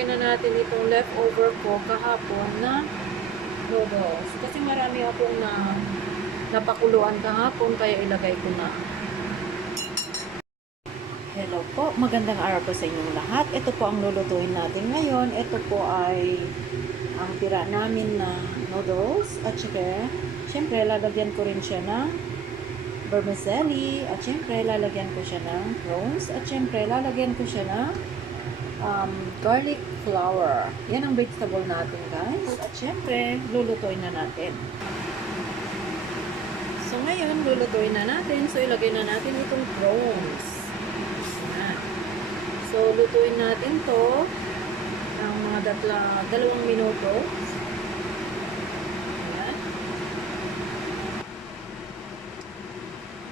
ilagay na natin itong leftover ko kahapon na noodles. Kasi marami akong napakuluan kahapon, kaya ilagay ko na. Hello po, magandang araw po sa inyong lahat. Ito po ang lulutuin natin ngayon. Ito po ay ang tira namin na noodles. At syempre, lalagyan ko rin siya ng vermicelli. At syempre, lalagyan ko siya ng prawns. At syempre, lalagyan ko siya ng garlic flour. Yan ang vegetable natin, guys. At syempre, lulutuin na natin. So, ngayon, lulutuin na natin. So, ilagay na natin itong prawns. So, lutuin natin to ng mga 2 minuto. Ayan.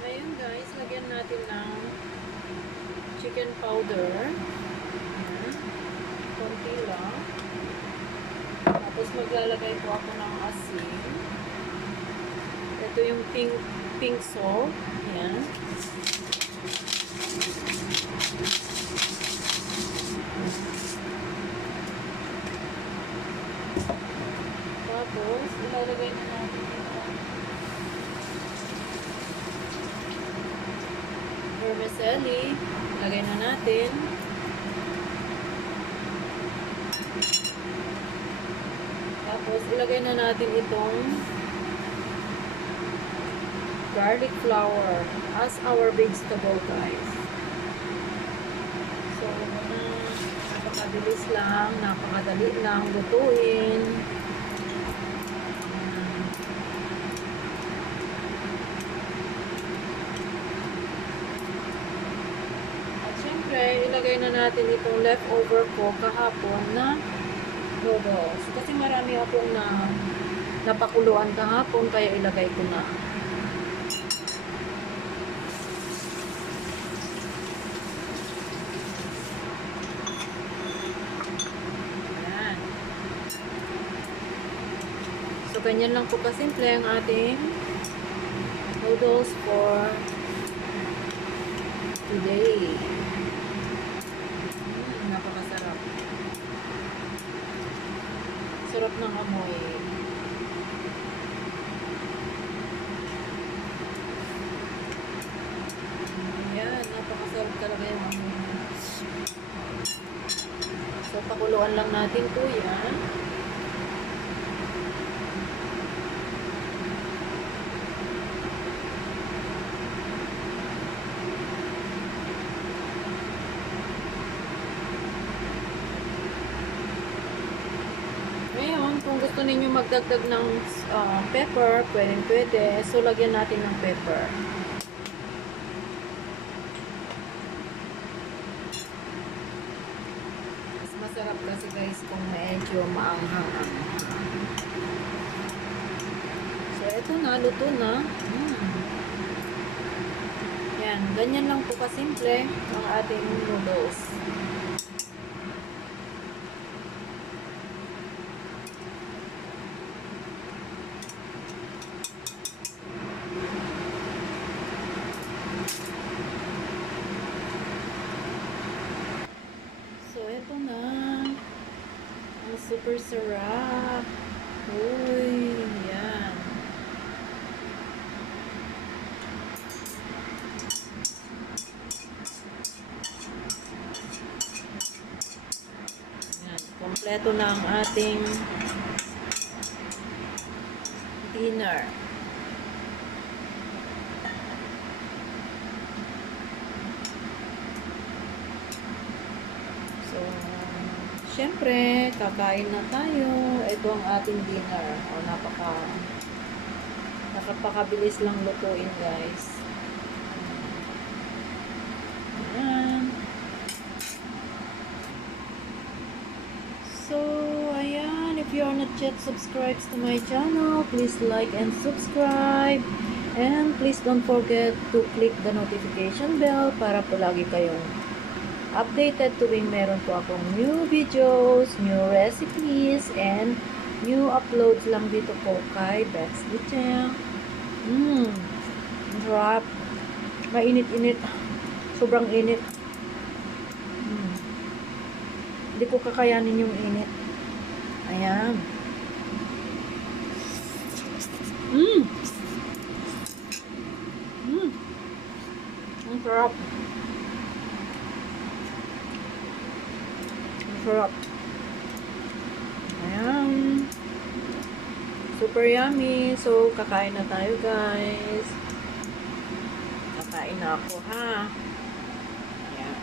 Ngayon guys, lagyan natin ng chicken powder. Ayan. Konti lang. Tapos maglalagay po ako ng asin. Ito yung pink salt. Ayan. Tapos, ilalagay na natin vermicelli. Ilagay na natin. Tapos, ilagay na natin itong garlic flour as our vegetable, guys. So, napakabilis lang, napakadali lang lutuin. Ilagay na natin itong leftover ko kahapon na noodles. Kasi marami akong napakuluan kahapon, kaya ilagay ko na. Ayan. So, ganyan lang po kasimple ang ating noodles for today. Napakasarap. Sarap ng amoy. Ayan, napakasarap talaga yung amoy. So, pakuluan lang natin po yan. Kung gusto ninyo magdagdag ng pepper, pwede. So, lagyan natin ng pepper. Mas masarap kasi guys kung medyo maanghang. So, ito na, luto na. Yan, ganyan lang po kasimple ang ating noodles. Ito na. Ang super sarap. Uy, yan. Yan. Kompleto na ang ating dinner. Siyempre, kakain na tayo. Ito ang ating dinner. O, napakabilis lang lutuin, guys. Ayan. So, ayan. If you are not yet subscribed to my channel, please like and subscribe. And please don't forget to click the notification bell para po lagi kayong updated tuwing meron po akong new videos, new recipes, and new uploads lang dito po kay Bex Kitchen. Sarap. Mainit-init. Sobrang init. Hindi ko kakayanin yung init. Ayan. Mmm! Mmm! Ang sarap. Ang sarap. Ayan. Super yummy. So, kakain na tayo, guys. Kakain na ako, ha? Ayan.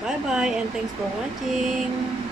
Bye-bye and thanks for watching.